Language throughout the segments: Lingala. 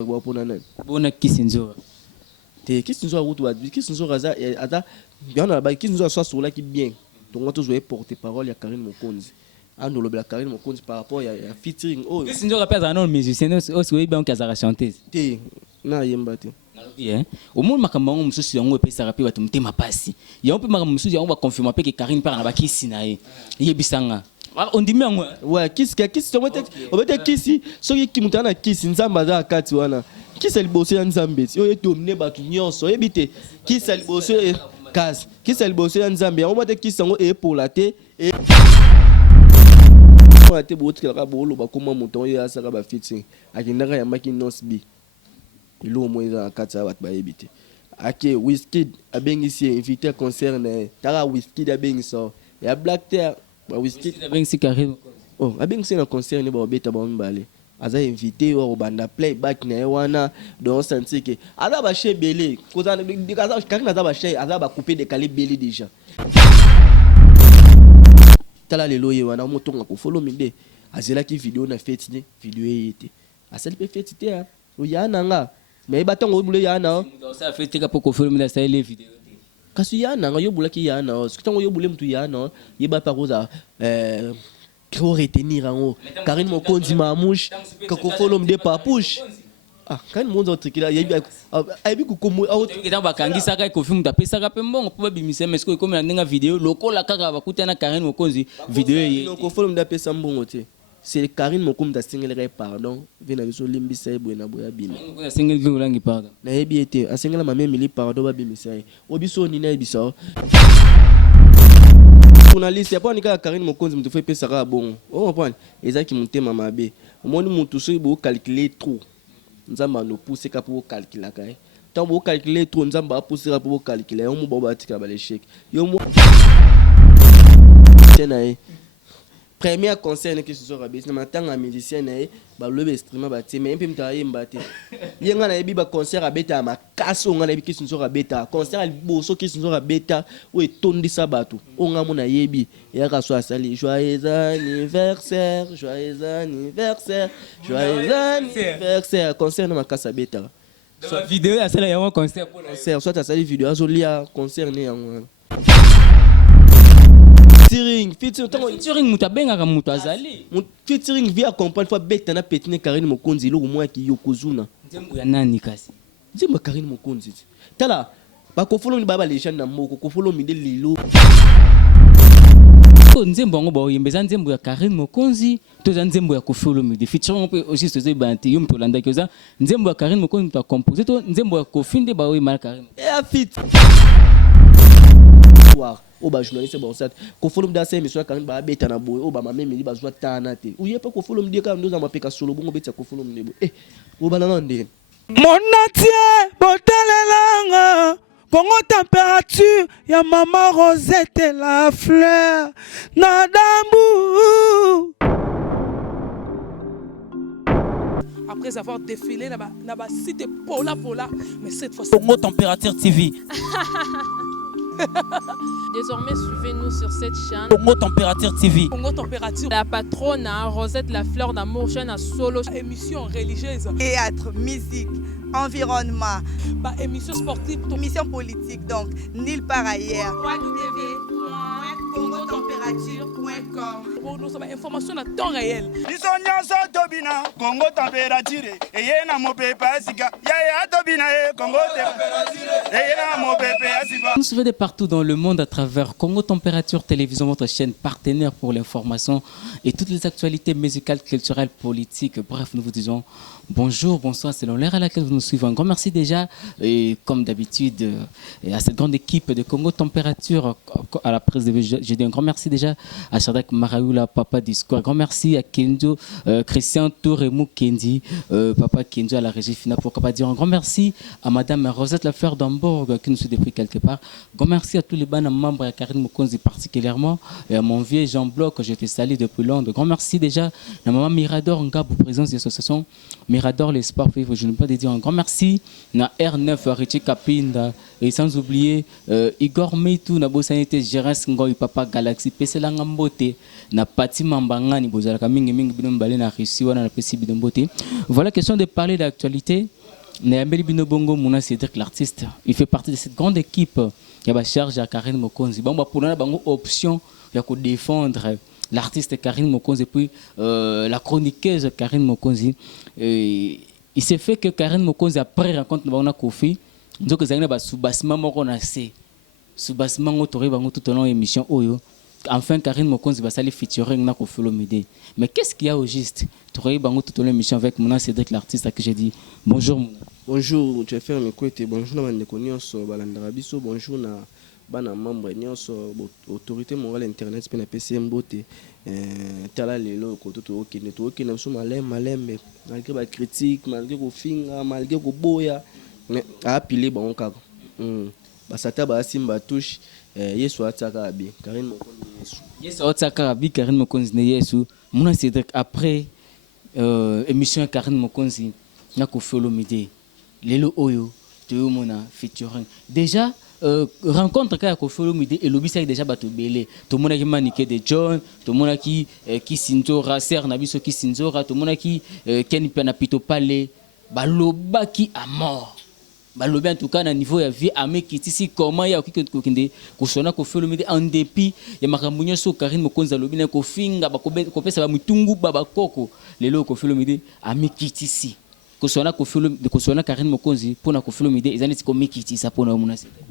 Bona Kisinzo. Te Kisinzo a route Kisinzo Raza ada bien là Kisinzo a soit sur là qui bien. Donc on toujours porter parole ya Karine Mokonzi. Ando le Karine Mokonzi par rapport ya featuring oh. Kisinzo rappelle un autre musicien aussi bien qu'à chanter. Te na yemba te. Bien. Au monde makambo mususu yango epesa rapi bato mutema pasi. Yango pe makambo mususu yango ba confirmer pe que Karine par na ba Kisina ye. Yebisanga. On dit bien ouais kisi on va kisi soki kimutana kisi nzamba za kati wana kisi liboso ya nzambe yo etomne batu nyonso ebite kisi liboso kazi kisi liboso ya nzambe on va te kisi ngo e pour la te et on a te botre ka bolo ba koma muton ya saka ba fitting akindaka ya maki nosbi ilo moza kati ya batu ba ebite ake Wizkid abengisi invité concert na tara Wizkid abengiso ya Black Terre Wizkid abengisi Karine. Oh, abengisi na concert ne ba beta ba mbale. Aza invité au banda playback na wana donc senti que aza ba chez belé koza dikaza Karine aza ba chez aza ba couper décalé belé déjà. Tala lelo ye wana motonga ko follow minde azela ki vidéo na fête ne vidéo yete. Asali pe fête te ya. O yana nga. Mais batongo bule yana. Ça fait te ka poko follow minde ça les vidéos. Kasi yana nga yobula ki yana sikitango yobule mtu yana yeba paroza trop retenir en Karine Mokonzi mamouche kako follow mde papouche ah kan monde autre qui là yebi ko komo autre bakangisa ka ko film tapesa ka pe mbongo po babimisa mais ko comme ndinga vidéo lokola kaka bakutana Karine Mokonzi vidéo ye ko follow mde pesa mbongo te c'est Karine Mokonzi asengela pardon vena biso limbisa ebo na boya bina ko sengela vingolangi pardon na yebi ete asengela mamemili pardon babimisa obiso ni na biso journaliste ya poni ka Karine Mokonzi mtu fait pesa ka bon on comprend ezaki mutema mabe omoni mutu so bo calculer trop nzamba no pousser ka pour calculer ka tant bo calculer trop nzamba pousser ka pour calculer on mo ba tika ba l'échec yo mo tenae premier concert que ce soit rabis na matanga musicien na ba lobe streamer ba te mais mpe mta yemba te yenga na yebi ba concert abeta makaso nga na yebi que ce soit rabeta concert al boso que ce soit rabeta o etondisa bato onga mona yebi ya ka so asali joyeux anniversaire joyeux anniversaire joyeux anniversaire concert na makasa beta so vidéo ya sala ya concert pour concert soit asali vidéo azolia concert ne yango featuring mutabenga mutu azali featuring via accompagne fois beta na petine Karine Mokonzi lo mwa ki yokozuna nzembo ya nani kasi nzembo Karine Mokonzi tala ba ko follow ni baba legend na moko ko follow mi de lilo ko nzembo ngo ba yembeza nzembo ya Karine Mokonzi to za nzembo ya ko follow mi de featuring on peut aussi se banti yum to landa koza nzembo ya Karine Mokonzi to composer to nzembo ya ko finde ba we mal Karine e fit o ba journaliste bon ça ko follow mda se mission Karine ba beta na boy o ba mame mi ba zwa tana te o yepa ko follow mdi ka ndo za mapeka solo bongo beta ko follow mdi o ba na ndé mon atier botelelanga Congo température ya maman Rosette la fleur na dambu. Après avoir défilé na ba site Pola mais cette fois Congo Température TV. Désormais, suivez-nous sur cette chaîne. Congo Température TV. Congo Température. La patronne, Rosette la fleur d'amour, jeune à solo. Émission religieuse. Théâtre, musique, environnement. Bah, émission sportive. Émission politique, donc, nulle part ailleurs. www.congotempérature.com. Nous avons information à temps réel. Congo Température. Et y a mon pépé Asika. Yaya Tobina, Congo Température. Et y a mon pépé Asika. Nous suivez de partout dans le monde à travers Congo Température Télévision, votre chaîne partenaire pour l'information et toutes les actualités musicales, culturelles, politiques. Bref, nous vous disons bonjour, bonsoir, selon l'heure à laquelle vous nous suivez. Un grand merci déjà, et comme d'habitude, à cette grande équipe de Congo Température, à la presse de je dis un grand merci déjà à Shadak Maraoula, Papa Disco. Un grand merci à Kenzo, Christian Touremou Kendi, Papa Kenzo à la régie finale. Pourquoi pas dire un grand merci à Madame Rosette Lafleur d'Hambourg qui nous suit depuis quelque part. Un grand merci à tous les bancs membres, à Karine Mokonzi particulièrement, et à mon vieux Jean Bloch que je te salue depuis Londres. Un grand merci déjà à Maman Mirador Ngabou, présidence de l'association Mirador les sports, je ne peux pas te dire un grand merci. Na R9 Richie Kapinda et sans oublier Igor Meitou na bosanité Gérance Ngoy Papa Galaxy PC Langambote na Pati Mambangani bozalaka mingi mingi binombale na Russie wana na PC bidombote. Voilà, question de parler d'actualité. Nayambeli Binobongo Mouna Cédric l'artiste, il fait partie de cette grande équipe. Il y a charge à Karine Mokonzi. Bon, pour nous, on a une option de défendre l'artiste Karine Mokonzi et puis la chroniqueuse Karine Mokonzi. Il s'est fait que Karine Mokonzi, après rencontre de Kofi, nous avons sous-bassement qu'on a fait. Sous-bassement tout au long de l'émission. Enfin, Karine Mokonzi va salir featuring na Kofi Olomide. Mais qu'est-ce qu'il y a au juste? Tu aurais tout au long de l'émission avec Mouna Cédric l'artiste à qui j'ai dit bonjour Mouna. Bonjour, tu as fait un écoute. Bonjour, na Ndekonios, Balandarabiso. Bonjour, na bana membre nyos autorité morale internet pe na PCM bote tala lelo ko to ke na so malem malgré ba critique malgré ko finga malgré ko boya a pile bon kaka ba sata ba simba touche yesu ataka bi Karine Mokonzi yesu ataka bi Karine Mokonzi ne yesu Mouna Cédric après émission Karine Mokonzi na Kofi Olomide lelo oyo to mona featuring déjà rencontre ka Kofi Olomide et lobby déjà bato belé to mona ki manike de John to mona ki Sinzora ser na biso ki Sinzora to mona ki Ken Pena Pito Palais baloba ki à mort balobi en tout cas na niveau ya vie ame kitisi comment ya okikende kusona Kofi Olomide en dépit ya makambo nyonso Karine Mokonzi lobi na kofinga bakopesa ba mutungu baba koko lelo Kofi Olomide ame kitisi kusona Kofi Olomide kusona Karine Mokonzi pona Kofi Olomide ezani tiko mikitisa pona Mouna Cédric.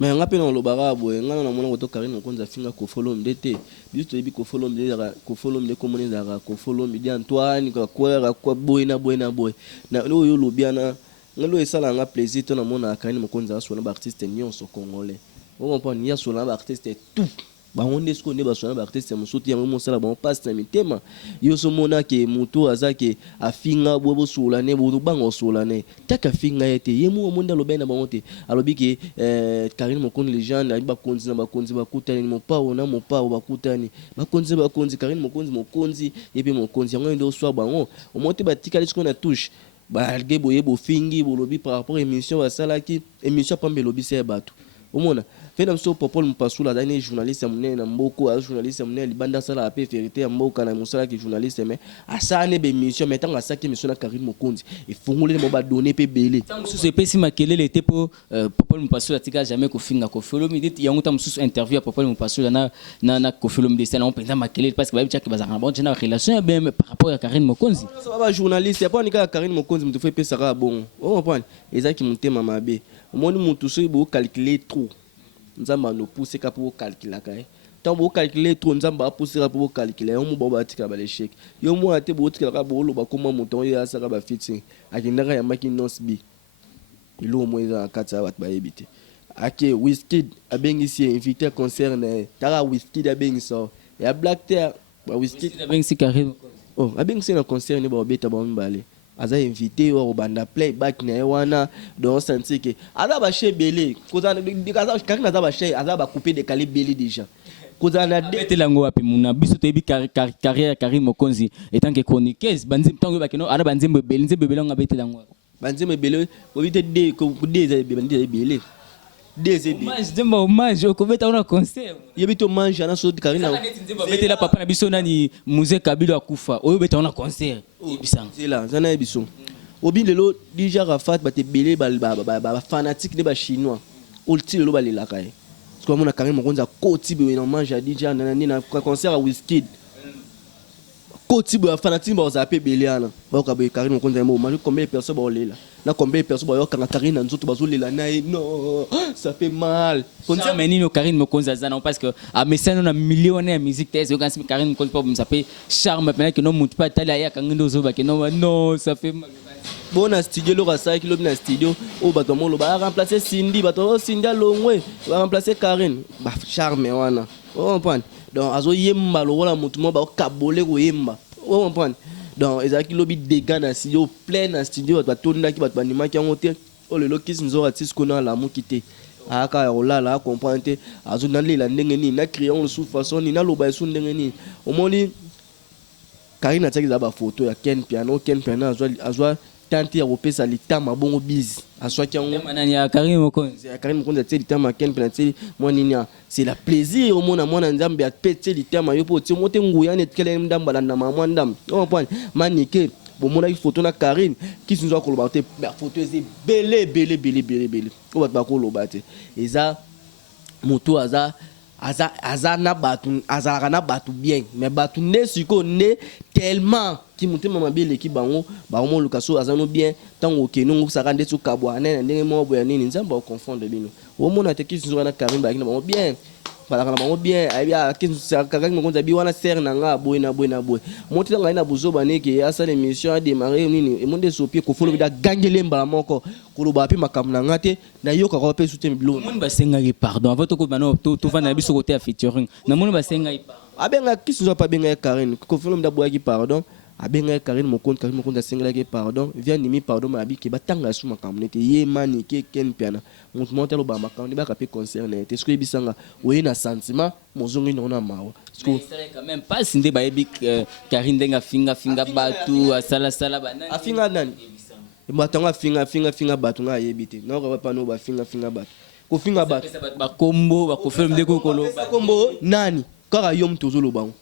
Mais on a pe na lobara boye ngana na mona ko to Karine Mokonzi afinga Kofi Olomide te biso to yebi Kofi Olomide ko mona za Kofi Olomide Antoine kwa boye na oyo lobiana ngalo esala nga plaisir to na mona Karine Mokonzi asona ba artiste nyonso congolais on comprend ya sona ba artiste tout ba onde sko ne ba sona ba artiste musuti ya mo sala ba passe na mitema yo so mona ke mutu azake afinga bobo solane bo bango solane taka finga yete yemu monde lobena ba monte alobi ke Karine Mokonzi légende ba konzi na ba konzi ba kutani mo pa ba kutani ba konzi Karine Mokonzi yepe Mokonzi yango ndo so bango o monte ba tikali sko na touche balge boye bo fingi bo lobi par rapport émission basalaki émission pambe lobi c'est bato omona fait na so popol mpasula dani journaliste amne na mboko a journaliste amne libanda sala pe vérité ya mboka na musala ki journaliste mais asane be émission mais tanga saki émission na Karine Mokonzi et fongole mo ba donner pe belé tant sous epesi makelele était pour popol mpasula tika jamais ko finga Kofi Olomide yango tam sous interview popol mpasula na Kofi Olomide c'est na on penza makelele parce que ba bitcha ki bazanga bon na relation bien par rapport à Karine Mokonzi ba journaliste ya pas ni ka Karine Mokonzi mtu fait pe sara bon on comprend ezaki mutema mabe omoni mutu so bo calculer trop nzamba no pousser ka pour calculer kai tant bo calculer trop nzamba pousser ka pour calculer on mo ba tika ba l'échec yo mo ate bo tika ka bo lo ba koma muton ya saka ba fitting akindaka ya maki nosbi ilo mo eza katsa bat ba ebite ake Wizkid abengisi invité concert na tara Wizkid abengisa ya Black Terre ba Wizkid abengisi Karine oh abengisi na concert ne ba beta ba mbale aza invité au banda playback na wana donc sentir que aza ba chez belé kozana dikaza Karine aza ba chez aza ba couper de calibre belé déjà kozana de lango wapi muna biso to yebi carrière Karine Mokonzi étant que chroniqueuse banzi tango ba keno ara banzembe belé nga bete lango banzembe belé ko bite de ko de banzi belé hommage au kobeta on a concert yebito mange na so Karine bete la papa na biso nani musée Kabilo akufa oyo beta on a concert bisanga c'est là zana ebiso obi lelo déjà Rafat ba te belé ba fanatique ne ba chinois ulti lelo ba lela kai parce que mona Karine Mokonzi a koti be na mange déjà na concert à Wizkid koti be fanatique ba za pe belé ana ba ka be Karine Mokonzi mo mange combien de personnes ba lela na combien de personnes ba yo kana Karine nzoto ba zo lela na non ça fait mal concert menino Karine Mokonzi azana parce que a messano na millionnaire musique tese yo kansi Karine Mokonzi pas me s'appelle charme maintenant que non monte pas tala ya kangindo zo ba que non ça fait mal bon na studio lo rasa ki lo na studio o bato mo lo ba remplacer Cindy bato Cindy longwe ba remplacer Karine ba charme wana o comprendre donc azo yemba lo wala mutu mo ba kabole ko yemba o comprendre donc ezaki lobi dégâts na studio plein na studio bato tonda ki bato banima ki ngote o le lokis nzo artiste ko na la mu kité aka olala comprendre azo na lela ndenge ni na crayon sous façon ni na lo ba sous ndenge ni o moni Karine ataki za ba photo ya Ken Piano azwa tante ya kopesa litama bongo bizi aswaki yango manani Karim Mokonzi Karim Mokonzi atie litama ken mpe natie mwa nini c'est la plaisir omona mwana nzambe atie litama yo mpo otie mote nguya netikele ndambo alanda mwa ndambo ompone manike bomonaki photo na Karine kisi nzo akoloba te photo eza ebele oyo bato bakoloba te eza moto aza na bato azalaka na bato bien mais bato nde sikoyo nde tellement ki motema mabe eleki bango bakomoluka so aza no bien ntango okende ngo osaka nde so kabwa nene ndenge moko boya nini nzambe akoconfondre bino omona te kisi nzoka na Karine balaki na bango bien balaka na bango bien kakaki mokonzi abi wana sere na nga boye na boye moti ntango ayi na bozoba neke asala émission adémarre nini emonde esopie kofolobi da gangele mbala moko koloba mpe makambo na nga te nayokaka mpe sute bilo namoni basengaki pardon avant tokobana tovanda na biso kote ya featuring namoni basengaki abenga kisi nzo pa benga Karine kofolobi da boyaki pardon abenga Karine Mokonzi asengelaki pardon via nimi pardon mabi ke batanga su makambo nete ye mani ke ken piana moto monte lo ba makambo ne ba ka pe concerné te ce que bisanga oye na sentiment mozongi na mawa c'est quand même pas sinde ba yebi Karine denga finga batu sala banani afinga nani matanga finga batu nga yebite na ko pa no ba finga batu ko finga batu ba kombo ba ko film de ko ba kombo nani kaka yom tozolo bango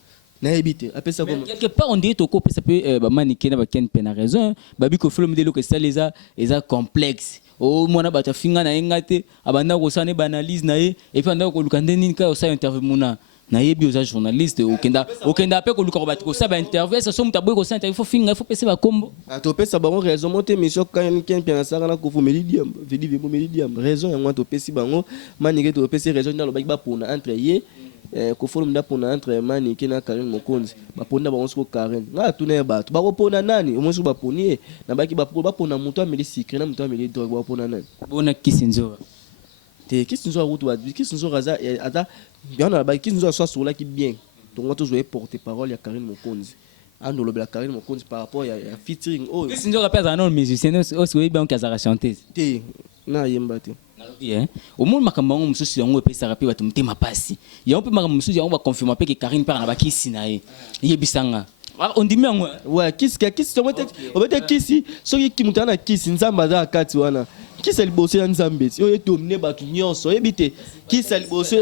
na ebite apesa comme quelque part on dit toko pesa pe ba manike na ba ken pe na raison babi ko film de lo que ça les a complexe o mwana bata finga na engate abanda ko sane ba analyse na ye et puis anda ko lukande nini ka sa interview muna na yebi oza journaliste okenda pe ko luka ba ko sa ba interview ça so mutaboy ko sa interview faut finga faut pesa ba kombo to pesa bango raison monte mission kan ken pe na saka na ko fu meridium raison ya mwa to pesi bango manike to pesi raison na lo ba pona entre ye kofolo mda pona entre manike na Karine Mokonzi baponda bango siko Karine nga tuna bato bakopona nani omonso baponi na baki bapona moto ameli secret na moto ameli drogue bapona nani bona kisinzo te kisinzo rutu ba kisinzo raza ata biana ba kisinzo so sola ki bien donc to jouer porter parole ya Karine Mokonzi ando lobela Karine Mokonzi par rapport ya featuring oh kisinzo rappelle un musicien aussi oui bien qu'à chanter te na yemba te au monde makambo ngo mususu yango epesa rapi bato mutema pasi yango pe makambo mususu yango ba confirmer pe que Karine père na ba kisi na ye yebisanga on dit yango ouais kisi obete kisi soki kimutana kisi nzamba za kati wana kisi liboso ya nzambe oyo etomine bato nyonso yebite kisi liboso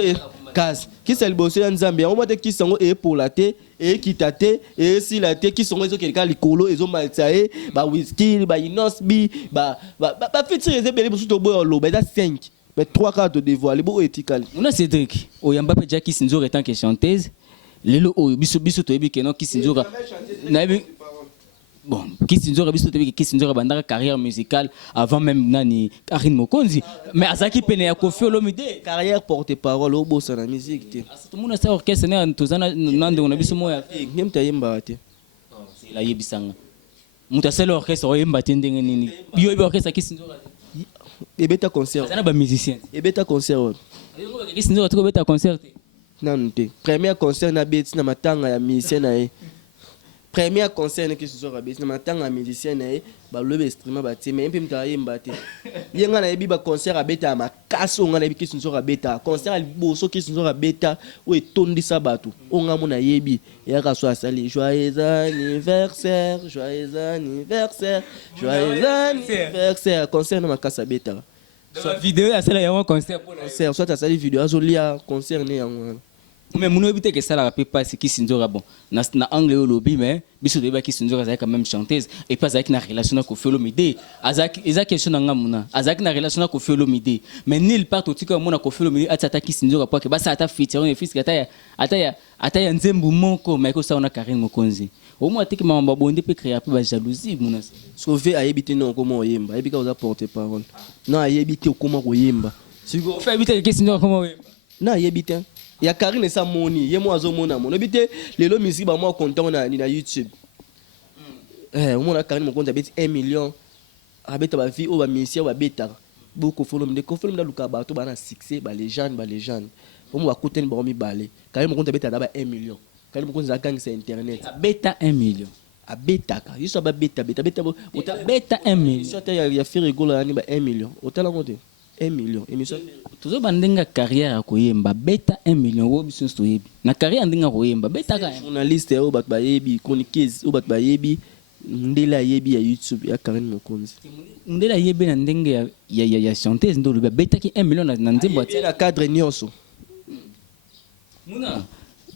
kasi kisi liboso ya nzambe yango mate kisi yango epola te ekita te esila te kisi yango ezokeleka likolo ezomalisa ye ba whisky ba inosbi ba fitiri ezebele mosusu toboya oloba eza 5 mais 3 cartes dévoilées bo etikali una Cédric oyamba pe Jackie Sinzora étant que chanteuse lelo oyo biso toyebi ke non Kisinzora na bon Kisinzora biso toyebi ke Kisinzora bandaka carrière musicale avant même nani Karine Mokonzi mais azaki pene ya Koffi Olomide carrière porte-parole au bossa na musique te tout le monde sa orchestre na tozana nande on a biso moya nyemta yemba te c'est la yebisanga muta selo orchestre oyemba te ndenge nini yo yeba orchestre Kisinzora ebeta concert azana ba musicien ebeta concert Kisinzora to beta concert non te premier concert na beti na matanga ya musicien na ye premier concert na Kisinzora beti na matanga ya musicien na ye ba lobe streamer ba te mais mpe mta yemba te yenga na yebi ba concert abeta makaso nga na yebi Kisinzora beta concert aliboso Kisinzora beta o etondisa bato onga mona yebi ya ka so asali joyeux anniversaire concert na makasa beta so vidéo ya sala ya concert pour concert soit asali vidéo azolia concert ne yango mais mon éviter que ça la rappelle pas c'est Kisinzora bon na anglais au lobby mais biso de Kisinzora c'est quand même chanteuse et pas avec na relation na Koffi Olomide azaki eza question na ngamuna azaki na relation na Koffi Olomide mais nil part tout comme mon na Koffi Olomide atata Kisinzora pas que ba ça ata featuring fils ata ya nzembu moko mais ko ça on a Karine Mokonzi au moins tiki mama bonde pe créer peu ba jalousie mon sauver ayebite non comment oyemba ayebika oza porter parole non ayebite comment oyemba siko fait habiter Kisinzora comment oyemba non ayebite ya Karine sa moni ye mo azomona mono bite lelo musique ba mo content na YouTube o mona Karine Mokonzi abeti 1 million abeta ba vie o ba musicien ba beta beaucoup follow de luka ba to ba na succès ba légende o mo akuteni ba mi balé Karine Mokonzi abeta ba 1 million Karine Mokonzi akangisa internet abeta 1 million abetaka yiso ba beta beta 1 million sote ya faire rigolo ni ba 1 million otala ngote 1 million émission toujours bandenga carrière koyemba beta 1 million wo biso toyebi na carrière ndenga koyemba beta ka journaliste o bat bayebi chroniqueuse o bat bayebi ndela yebi ya YouTube ya Karine Mokonzi ndela yebe na ndenge ya chanteuse ndo lobi betaki 1 million na nzembo atia na cadre nyonso muna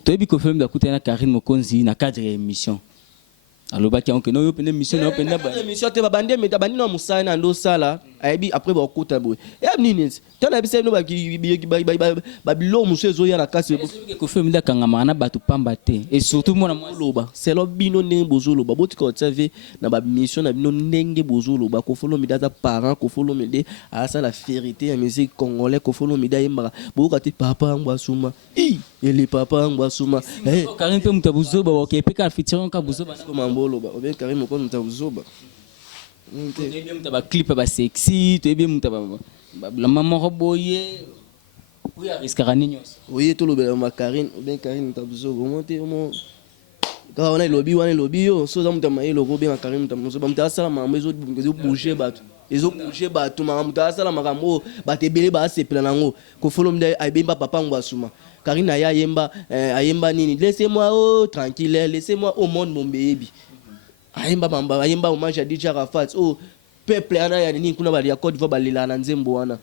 toyebi ko film d'akuta na Karine Mokonzi na cadre ya émission alobaki onke no yo pene mission na pene ba émission te babande meta bandi na musana na ndo sala ayebi après ba kuta boy ya nini tana bise no ba bilo muso ezo ya na kasi ko film da kangama na batu pamba te et surtout mona loba c'est lo bino ndenge bozolo ba botika observer na ba mission na bino ndenge bozolo ba ko follow mi data parent ko follow mi de à ça la vérité ya musique congolais ko follow mi da yemba boka te papa ngwa suma ele papa ngwa suma Karine pe mutabuzo ba OK pe ka featuring ka buzo ba mambolo ba obe Karine Mokonzi mutabuzo ba toyebi mutaba clip ba sexy toyebi mutaba la maman roboye oui ariskara ninyos oui to lobela ma Karine obe Karine mutabuzo monter mo ka wana lobi yo so za mutama yelo ko be ma Karine mutabuzo ba mutasa mambo ezo bouger bato ma mutasa la makambo batebele ba sepela nango ko follow mda ayemba papa ngwa suma Karine aya ayemba nini laissez-moi tranquille laissez-moi au monde mon baby ayemba mamba ayemba hommage à DJ Rafat peuple ana ya nini kuna bali ya Côte d'Ivoire balila na nzembo wana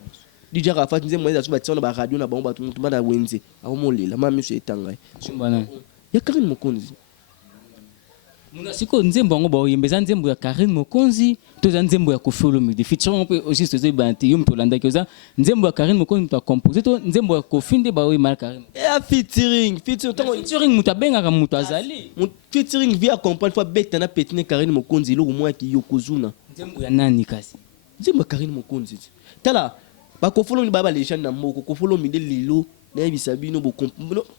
DJ Rafat nzembo eza so batsona ba radio na bango batu mutu bana wenze aho molela mama monsieur etanga sumbana ya Karine Mokonzi muna siko nzembo ngo ba oyembeza nzembo ya Karine Mokonzi toza nzembo ya Koffi Olomide featuring pe aussi tozo banti yum to landa koza nzembo ya Karine Mokonzi to composer to nzembo ya Koffi nde ba oyema Karine ya featuring mutabenga ka mutu azali featuring via comprendre fois bête na petine Karine Mokonzi lo moi ki yokozuna nzembo ya nani kasi nzembo Karine Mokonzi tala ba Koffi Olomide ba légende na moko Koffi Olomide lilo na bisabino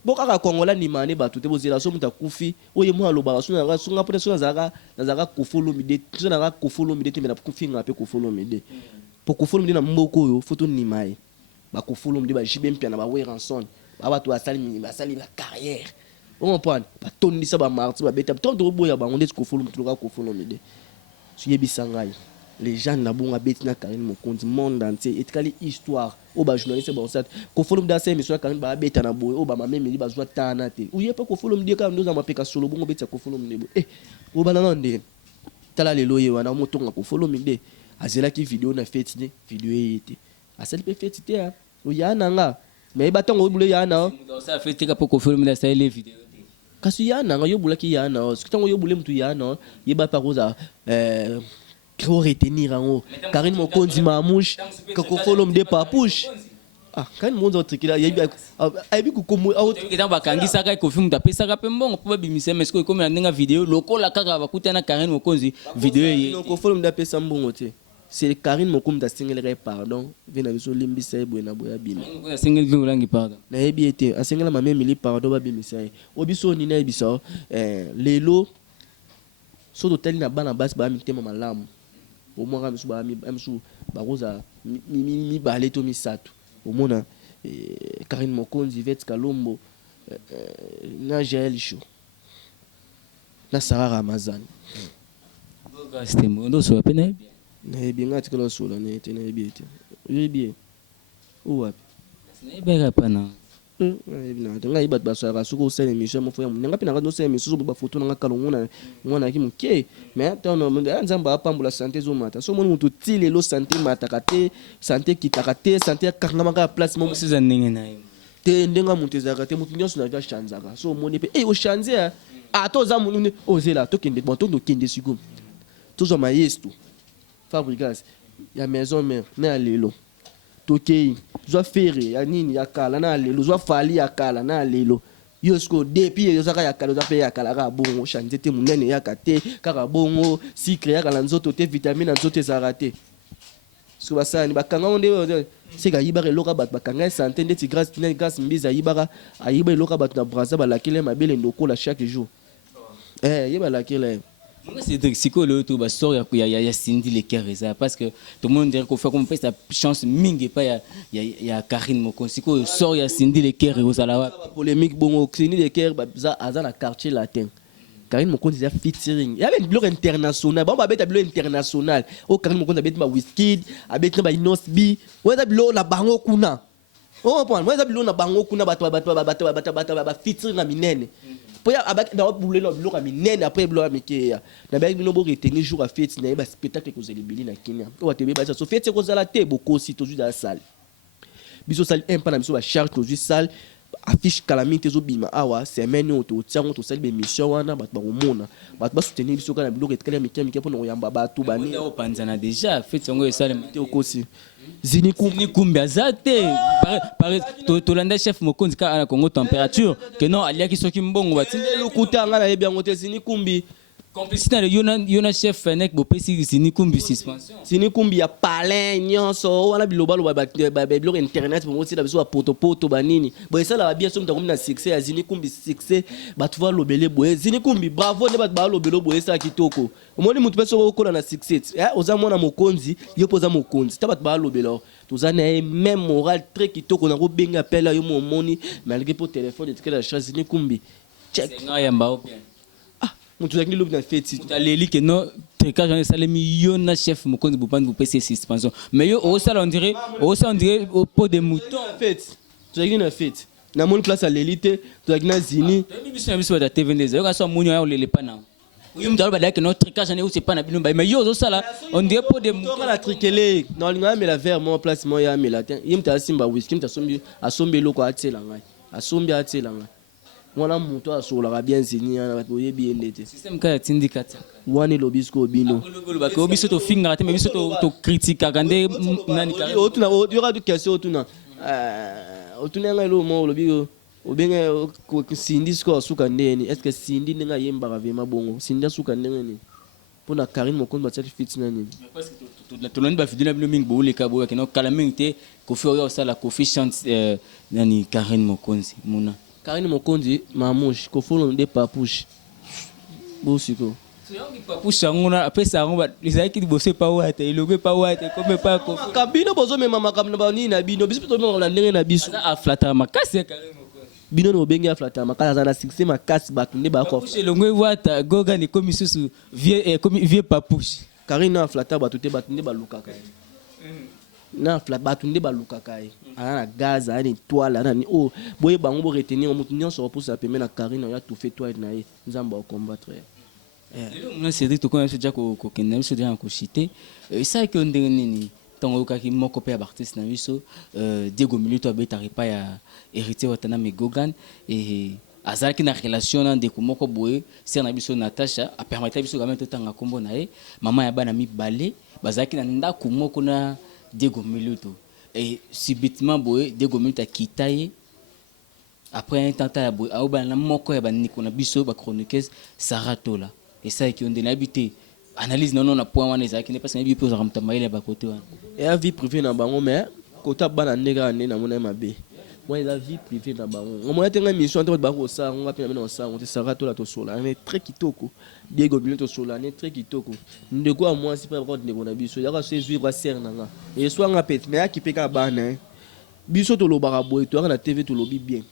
bokaka kongola ni mane batu te bozela so muta kufi oye mo aloba so na sunga pote so na zaka Koffi Olomide so na Koffi Olomide te na kufi ngape Koffi Olomide po Koffi Olomide na mboko yo photo ni mai ba Koffi Olomide ba jibe mpia na ba Weranson ba batu asali la carrière on comprend ba tondisa ba marti ba beta to boya ba onde Koffi Olomide to ka Koffi Olomide so yebisangai les gens na bonga betina Karine Mokonzi monde entier etkali histoire o ba journaliste ba osat ko folum da se mission Karine ba beta na boy o ba mame meli ba zwa tana te uye pa ko folum di ka ndo za mapeka solo bongo betia ko folum nebo o ba nande tala lelo ye wana mo tonga ko folum de azela ki video na fete ne video yete asali pe fete te o ya nanga mais ba tongo bule ya na o sa fete ka po ko folum da sa ile video kasi ya nanga yo bula ki ya na o skitango yo bule mtu ya na ye ba pa koza faut retenir en haut Karine Mokonzi mamouche kako folom de papouche Karine Mokonzi otrikila yebi kukomo autre bakangisa ka Koffi mutapesa ka pembongo po babimisa mais ko comme ndinga video lokola kaka bakuta na Karine Mokonzi video ye ko folom da pesa mbongo te c'est Karine Mokonzi da singela pardon vena biso limbisa ebo na boya bima ko singela ngilangi pardon na yebi ete asingela mame mili pardon babimisa obiso ni na ebisa lelo so total na bana basi ba mitema malamu au moins amsu baroza mi baleto mi sato au moins Karine Mokonzi Vet Kalombo na Jael Show na Sarah Ramazan c'était ndo so pena na bien ngati kala so la ne te na bien ou wapi na bega pana ngai bat basara suko sele mission mo fo nga pina ngado sele mission so ba photo nga kalongona ngona ki muke mais tono nzamba apambula santé zo mata so moni mutu tile lo santé mata kate santé kitakate santé kangama ka place mo siza ninge nayo te ndenga mutu zakate mutu nyoso na vya chanzaka so moni pe o chanze to za muni o zela to kende bon to kende sigo to zo mayesto fabrikas ya maison mère na lelo tokei zwa fere ya nini ya kala na lelo zwa fali ya kala na lelo yosko depuis yo saka ya kala zwa pe ya kala ka bongo chanze te munene ya kate kaka bongo sucre ya kala nzoto te vitamine nzoto ezarate so basani bakanga onde seka yibare loka bat bakanga santé ndeti grâce mbiza yibara ayiba loka bat na braza balakile mabele ndokola chaque jour yeba lakile. C'est Siko tout sort ya Cindy les Kereza parce que tout le monde dirait qu'on fait comme fait sa chance mingi pas ya Karine Mokonzi Siko sort ya Cindy les Kereza la polémique bon Cindy les Kereza azana quartier latin Karine Mokonzi a featuring il y avait une blog international bon ba beta blog international o Karine Mokonzi a beta ba Wizkid a beta ba Inosbi ouais da blog la bango kuna oh point moi da blog na bango kuna ba featuring na minene pour d'abord bouler le bloc à minene après bloc à mikéya na ba bino bo retenir jour à fête na ba spectacle ko zelibili na Kenya o te ba so fête ko zala te boko si toujours dans la salle biso salle un pas na biso ba charge toujours salle affiche calamité zo bima awa semaine auto tiango to salle be mission wana bat ba komona bat ba soutenir biso kana bloc etkala mikia pour no yamba ba to bani o panzana déjà fête yango esale te okosi Zini Kumbi azate tolanda chef mokonzi ka na Congo température que non alia ki soki mbongo batinde lokuta nga na yebi yango te Zini Kumbi complicité na yona chef nek bo pesi Zini Kumbi suspension Zini Kumbi ya palin nyonso wana biloba lo ba blog internet pour aussi la biso poto banini bo esala ba bien so mta komina succès ya Zini Kumbi succès batu va lobele boye Zini Kumbi bravo ne batu ba lobelo boye sa kitoko omoni mutu peso ko na succès oza mwana mokonzi yo poza mokonzi ta batu ba lobelo toza na même moral très kitoko na ko benga appel yo momoni malgré pour téléphone de la chose Zini Kumbi check nga yamba o bien mutu zangi lobi na fête taleli que non trika j'en ai salé yona chef mokonzi bopande bo pesi suspension mais yo o sala on dirait au pot de mouton fête zangi na fête na mon place à l'élite zangi na Zini biso na biso ba TV ndeza yo ka so munyo ya lele pana oui mutalo ba dake no trika j'en ai c'est pas na bino mais yo zo sala on dirait pot de mouton la trikele non linga mais la verre mon place moi ya melatin yimta simba whisky mta sombi loko atela ngai asombi atela ngai wana mutu asolaka bien Zini na bato oyebi ye ndete système ka tindikata wana elobisko bino ko biso to finga te mais biso to critique kande nani ka otuna yora du question otuna ngai lo mo lobi obenga Sindi sko suka ndeni est-ce que Sindi nga yembaka vema bongo Sindi suka ndeni pona Karine mokonzi bataki fit nani parce que tolandi ba vidéo na bino mingi bo le kabo ke no kala mingi te ko fi oyo sala ko fi chante nani Karine mokonzi muna Karine mokonzi mamouche ko folo nde papouche bosiko papouche ngona apesa ngo ba lisaki bose pa wate ilobe pa wate comme pas ko kabino bozo mema makamna ba ni na bino biso to na ndenge na biso aflata makasi Karine mokonzi bino no bengi aflata makala za succès makasi batu nde ba ko papouche longwe wata goga ni comme susu vieux papouche Karine aflata batu te batu nde ba lukaka na flat batu nde ba lukaka ana gaz ana étoile ana ni oh boye bango bo retenir mutu nyonso pour ça permet na Karine ya tout fait toi na ye nzamba o combattre mona c'est to ko déjà ko kenda so déjà ko chité ça que ndenge nini tango ka ki moko pe artiste na biso Diego Milito abetari pa ya héritier watana Megogan et azalaki na relation na ndeko moko boye ser na biso Natasha a permettre biso quand même tanga kombo na ye mama ya bana mibale bazalaki na ndako moko na Diego Milito et subitement boye Diego Milito a quitté après un temps ta boye a obana moko ya baniko na biso ba chroniqueuse Sarah Tola et ça qui on de habité analyse non na point wana ezalaki ne parce que na bi pose ramta maile ba côté wana et la vie privée na bango mais kota bana ndega na mona mabe moi la vie privée na bango on mona tenga mission entre ba ko sa on va na sa on te Sarah Tola to sola on est très kitoko Diego Milito sola on est très kitoko ndeko a moi si pas ko ndeko na biso ya ka se vivre ser na nga et soit nga pet mais akipeka bana biso to lobaka boy to na TV to lobi bien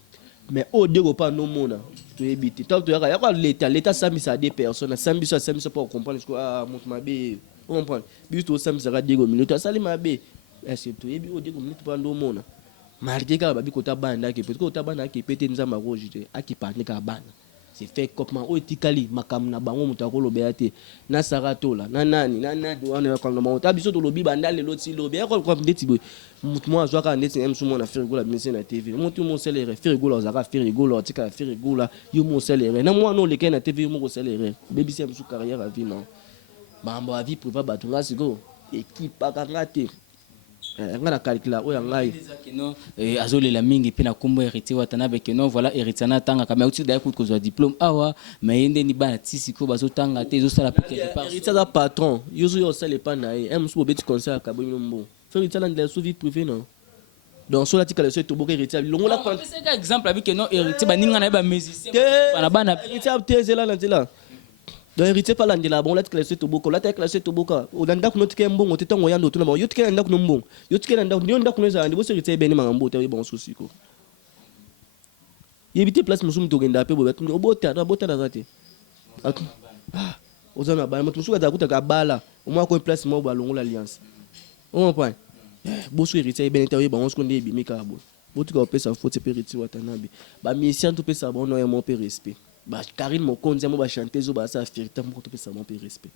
mais au Diego pas no mona to ebiti tant to ya ka l'état sami ça des personnes sami ça pour comprendre que ah monte mabe on comprend biso to sami ça Diego Milito sali mabe est-ce que to ebi au Diego Milito pas no mona marqué ka babi kota banda ke peut ko ta banda ke pété nzamba rojité akipande ka banda c'est fait comment o tikali makamna bango mutako lobeate na Sarah Tola na nani na douane comme na monta biso to lobi banda le loti lobi ko ko ndeti boy mutu mo azwaka ndeti em sumo na faire gola mise na TV mutu mo selere faire gola zaka faire gola tika faire gola yo mo selere na mo no le na TV mo ko selere baby c'est su carrière à vie non bambo à vie priva batunga siko équipe akangate ngana calcula oya ngai azolela mingi pe na kombo héritier watana be que non voilà héritier na tanga kama uti da ko zo diplôme awa mais yende ni bana tisiko bazo tanga te zo sala pe quelque part héritier da patron yo sala pas na ye em so beti conseil ka bo mbo héritier na de la vie privée non donc so la tika le so to boka héritier longo la c'est un exemple avec que non héritier baninga na ba musicien bana héritier tezela na tela donc héritier pas landela bon la classe to boko la classe to boka o danda kuno tike mbongo te tango yando tuna ba yo tike nda kuno mbongo yo tike nda kuno za ndi bo héritier beni mangambo te bon sosiko yebite place musumu to genda pe bo bota na zate ozana ba mutu suka za kutaka bala o mwa ko place mo ba longo l'alliance on point bo héritier beni te ba on se nde bi mikabo bo tuka opesa faute pe héritier watanabe ba mission to pesa bon no ya mo pe respect ba Karine Mokonzi mo ba chanter zo ba sa fierté mo to pesa mo pe respect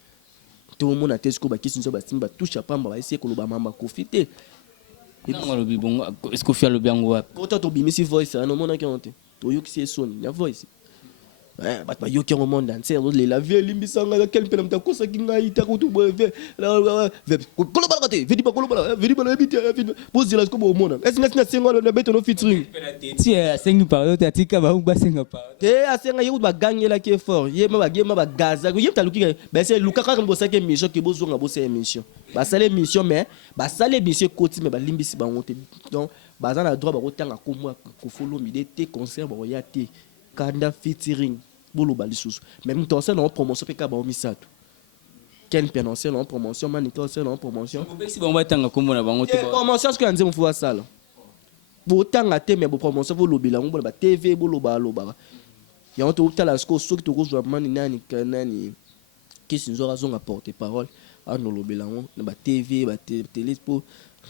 tout le monde a tesco ba kisi nzo ba simba touche pamba ba essayer ko lo ba mama kofite non le bibongo est-ce que fait le bien wa quand to bimisi voice no mona ki honte to yoki son ya voice bat ba yoki au monde entier la vie limbisanga la quel pelam ta kosa ki ngai ta ko to bo ve kolo ba kote vedi ba kolo ba vedi ba habite bo zila ko bo mona est-ce que sengo le beto no featuring ti asengi parole ta tika ba ngba senga parole te asenga yeku ba gagner la ki fort ye ma ba gaza ye ta luki ba c'est luka ka bo sa ke mission ki bo zonga bo c'est mission ba sale mission mais ba sale mission koti mais ba limbisi ba honte donc ba za na droit ba ko tanga ko moi ko follow mi de te concert ba ya te kanda featuring bolo balisusu même ton c'est non promotion pe ka ba omisato ken penoncer non promotion manika c'est non promotion si ba tanga ko mona bango te promotion ce que nzemu fwa sala bo tanga te mais bo promotion bo lobila ngo ba TV bo loba loba ya on to tala sko so ki to ko zo mani nani kanani kisi nzora zonga porte parole a no lobila ngo ba TV ba télé pour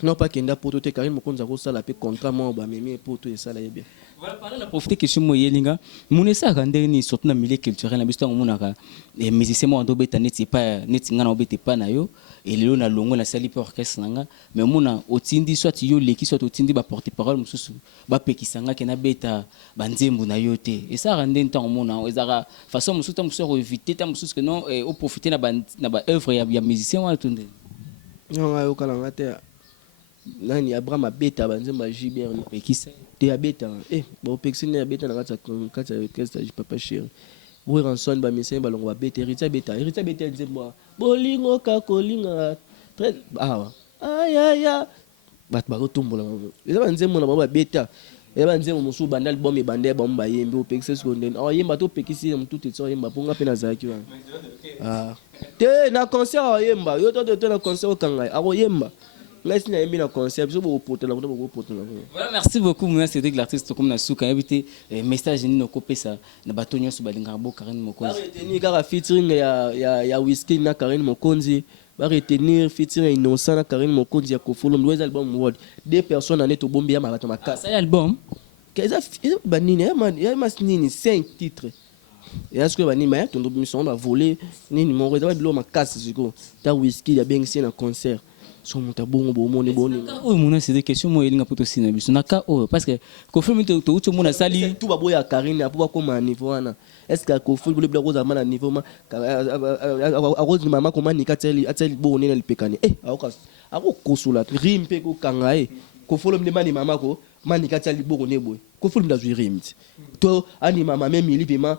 non pas kenda poto te Karine Mokonzi ko sala pe contrat mo ba meme poto e sala yebia. Voilà, par la profiter question mo yelinga munesa kandeni surtout na milieu culturel na bisto monaka et musicien mo ndo beta neti ngana obete pa na yo et lelo na longo na sali pe orchestre nanga mais mona otindi soit yo leki soit otindi ba porte parole mususu ba pekisanga ke na beta banzembu na yo te et ça rende ntango mona ezara façon mususu mususu ko éviter ta mususu que non au profiter na ba œuvre ya musicien wa tunde non ayo kala ngate nani Abraham abeta banzemba Gilbert ni pekisa te abeta bo pekisine abeta na kata orchestre papa chéri bo ranson ba musicien ba longo abeta Rita beta nzemba bolingo ka kolinga très aya bat ba kotombola eza banzembo na ba beta eba nzembo musu banda album ebande ba mba yembe o pekise secondaire yemba to pekisi mutu te so yemba ponga pe na zaki wana te na concert yemba yo to na concert okanga yemba. Voilà, merci beaucoup, Mouna Cédric, l'artiste comme Nasuka, invité message ni nokopé ça, na batonyo su balingabo Karine Mokonzi. Retenir car featuring ya Whisky na Karine Mokonzi, va retenir featuring Innocent na Karine Mokonzi ya Kofolo, deux albums world, deux personnes en est au bombi ya mabato makasa. Ça album. Qu'est-ce que banini ya masnini 5 titres. Et est-ce que banini ma ton mission va voler ni numéro ça va bilo makasa siko. Ta Whisky ya bengi na concert. So mutabongo bomone boni o mona c'est des questions mo elinga poto sina biso naka o parce que confirme to uto mona sali tout ba boya Karine apo ko ma niveau wana est-ce que ko ful bla roza mana niveau ma a rose mama ko mani kateli ateli boni na lipekani ako kosula rimpe ko kangae ko folo mani mama ko mani kateli boni boy ko fulu mda rimti to ani mama même lipema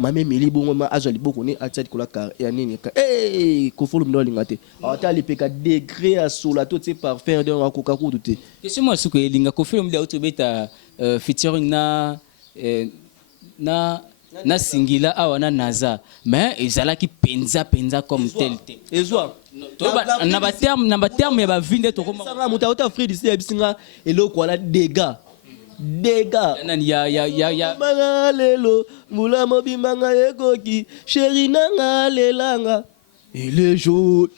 mame mili bongo ma azali boko ni atati kola ka ya nini ka ko folo mdo lingate atali peka degré a sola to te parfum de ko ka ko te question moi suko elinga ko film de auto beta featuring na singila awa na naza mais ezalaki penza comme tel te ezwa na ba terme ya ba vinde to koma sanga muta uta free disi ebisinga eloko ala dégâts ya lelo mula mobimanga ekoki chéri nanga lelanga et les jours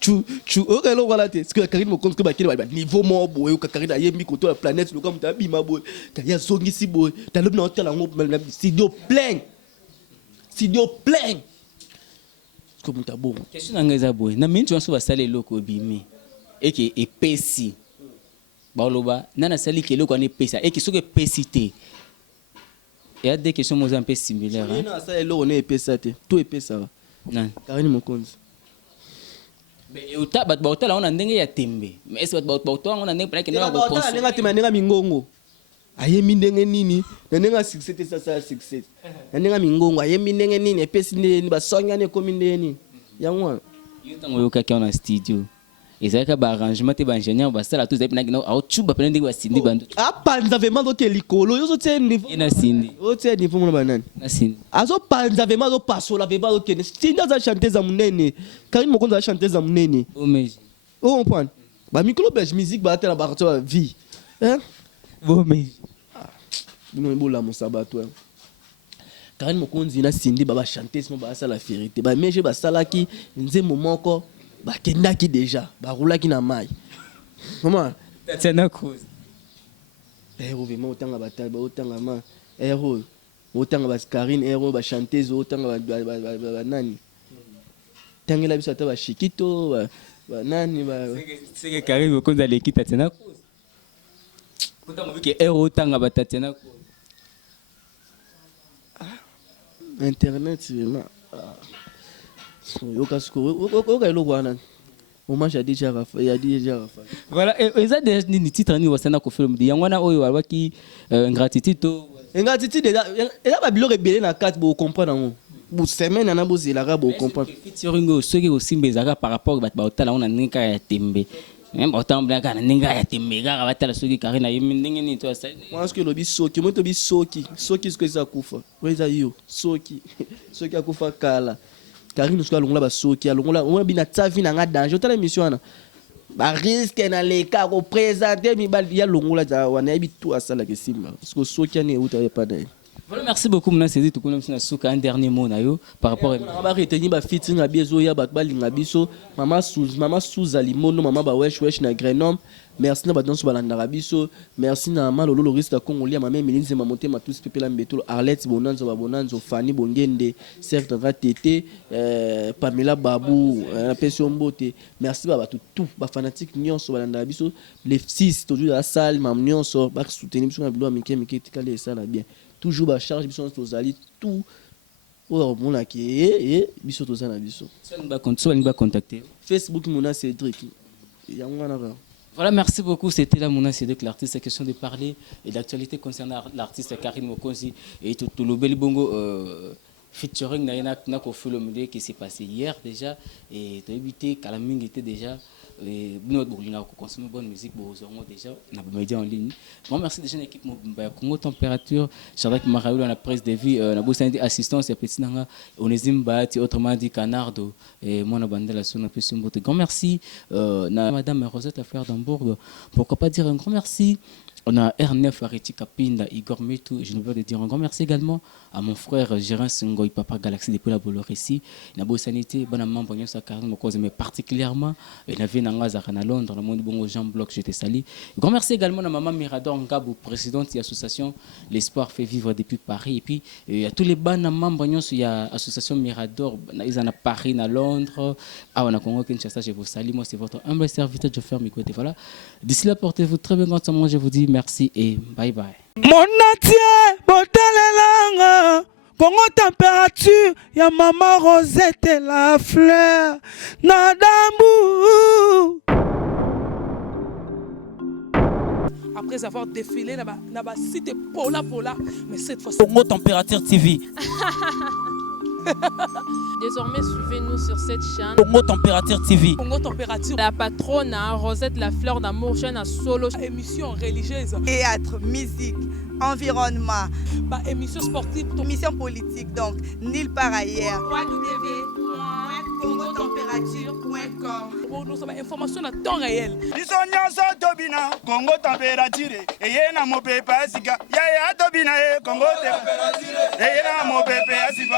chu okelo wala te parce que Karine Mokonzi ba kile ba niveau mo boy ka Karine ayembi ko to la planète lo comme ta bima boy ka ya zongi si boy ta lobi na hotel ngo studio plein comme ta bon question na ngeza boy na mintu so ba sale loko bimi eke epesi baloba nana sali keloko ani pesa et qui sont pesité il y a des questions un peu similaires hein na ça eloko ne pesa te tout pesa nan Karine Mokonzi mais uta bat bauta la on ndenge ya tembe mais est-ce bat bauta on ndenge pour que na ko konso ndenge tema ndenge mingongo ayemi ndenge nini ndenge succès te ça succès ndenge mingongo ayemi ndenge nini epesi ndeni basonga ne komi ndeni yango yotango yoka na studio ezaka ba arrangement te ba ingénieur ba sala tous na kino au chuba pena ndenge ba sindi bandu panza vraiment do ke likolo yo so te niveau ina sindi o te niveau mona banani na sindi azo panza vraiment do pasola vraiment do ke sindi za chanter za munene Karine Mokonzi za chanter za munene o meji o comprendre ba micro belge musique ba tela ba to vie hein o meji bino bola mosabato Karine Mokonzi na sindi ba chanter mo ba sala vérité ba meje ba salaki nzembo moko bakendaki déjà barulaki na mai comment tatiana cause ovema otanga batali baotanga ma ero otanga ba Karine Hero ba chanteuse otanga ba nani tangela biso ata ba Shikito ba nani ba c'est que Karim ko nza l'équipe tena ko kutanga biki ero tanga batatena ko internet yoka sko yoka ilo bwana moment ya DJ Rafa ya DJ Rafa voilà et ça déjà ni titre ni wasana ko film di yangwana oyo walwaki ingratitude to ingratitude eza ba biloko ebele na carte bo comprendre ngo bu semaine na bo zela bo comprendre featuring soki osimba ezaka par rapport ba otala ona ninga ya tembe ba otambla kana ninga ya tembe kaka batala soki Karina yimi ndenge ni to asa moi que lobi soki moto bi soki ce que ça kufa weza yo soki akufa kala Karine soki alongola ba soki alongola on bina tsavi na nga danger otala émission wana ba risque na leka ko présenter mi ba ya longola za wana yebi tout asala ke simba parce que soki ani uta pas d'ailleurs. Voilà, merci beaucoup. Mona saisi tout comme na souka un dernier mot na yo par rapport à ba retenir ba featuring na biezo ya ba linga biso mama sous alimono mama ba wesh na Grenoble. Merci na ba danse balanda biso, merci na malolo lorista kongolia mama Emeline ma monter ma tous pepela mbetolo Arlette Bonanzo Fanny Bongende certes va tété Pamela Babou na Pession Mbote. Merci ba tout ba fanatique nyonso balanda biso les 6 toujours la salle mam nyonso ba soutenir biso na bilo amike tikale ça la bien. Toujours ba charge biso tozali tout o mona ke biso tozana biso. Ça nous va contacter. Facebook Mona Cédric. Yangwana. Voilà, merci beaucoup. C'était là Mona Cédric, l'artiste. Question de parler et d'actualité concernant l'artiste Karine Mokonzi et tout le bel bongo featuring na ko film qui s'est passé hier déjà et tu as évité Kalaming était déjà notre bourlina ko consommer bonne musique bozongo déjà na média en ligne. Bon merci déjà l'équipe Congo Température, Shadrack Maraoul na presse de vie na bosandi assistance et petit nanga Onésime Bati autrement dit Canardo et moi na bandela sona pesum bote. Grand merci na madame Rosette Affaire d'Hambourg. Pourquoi pas dire un grand merci. On a R9 Areti Kapinda, Igor Metou. Je ne veux pas dire un grand merci également à mon frère Gérard Sengoy, Papa Galaxy depuis la Boloressi. Nabo Sanité, bon membre de sa carrière, mais particulièrement, il y avait à Londres, dans le monde bon Jean Bloch, j'étais sali. Grand merci également à maman Mirador Ngabou, présidente de l'association L'Espoir fait vivre depuis Paris. Et puis, il y a tous les bons membres, il y a l'association Mirador, ils en a Paris, à Londres, on a Congo, Kinshasa, je vous salue. Moi, c'est votre humble serviteur, je ferme mes côtés. Voilà. D'ici là, portez-vous très bien quand je vous dis merci et bye bye. Mon atier, botelelanga, Congo température, ya maman Rosette et la fleur, Nadambu. Après avoir défilé, na site Pola, mais cette fois Congo Température TV. Désormais, suivez-nous sur cette chaîne. Congo Température TV. Congo Température. La patronne, Rosette La Fleur d'Amour, chaîne à solo. Émission religieuse. Théâtre, musique, environnement. Émission sportive. Émission politique, donc nulle part ailleurs. www.congotempérature.com. Nous avons information à temps réel. biso nyonso tobina Congo Température eye na mopepe asika ya tobina Congo Température eye na mopepe asika